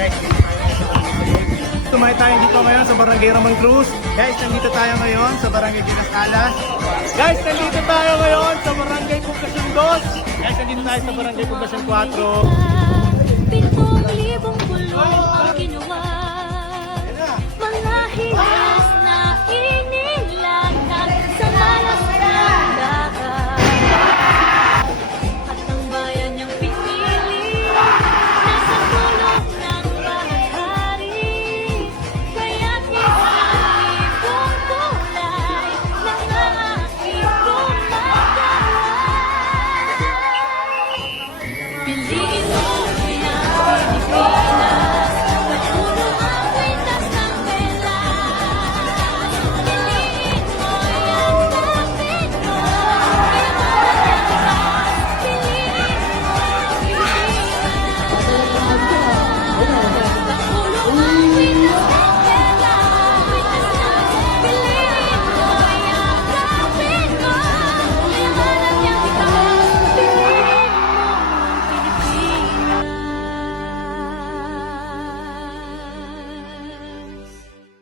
guys. Tumayo tayo dito ngayon sa Barangay Ramon Cruz. Guys, nandito tayo ngayon sa Barangay Gilas Alas. Guys, nandito tayo ngayon sa Barangay Poblacion 2. Guys, nandito tayo sa Barangay Poblacion 4. believe in me.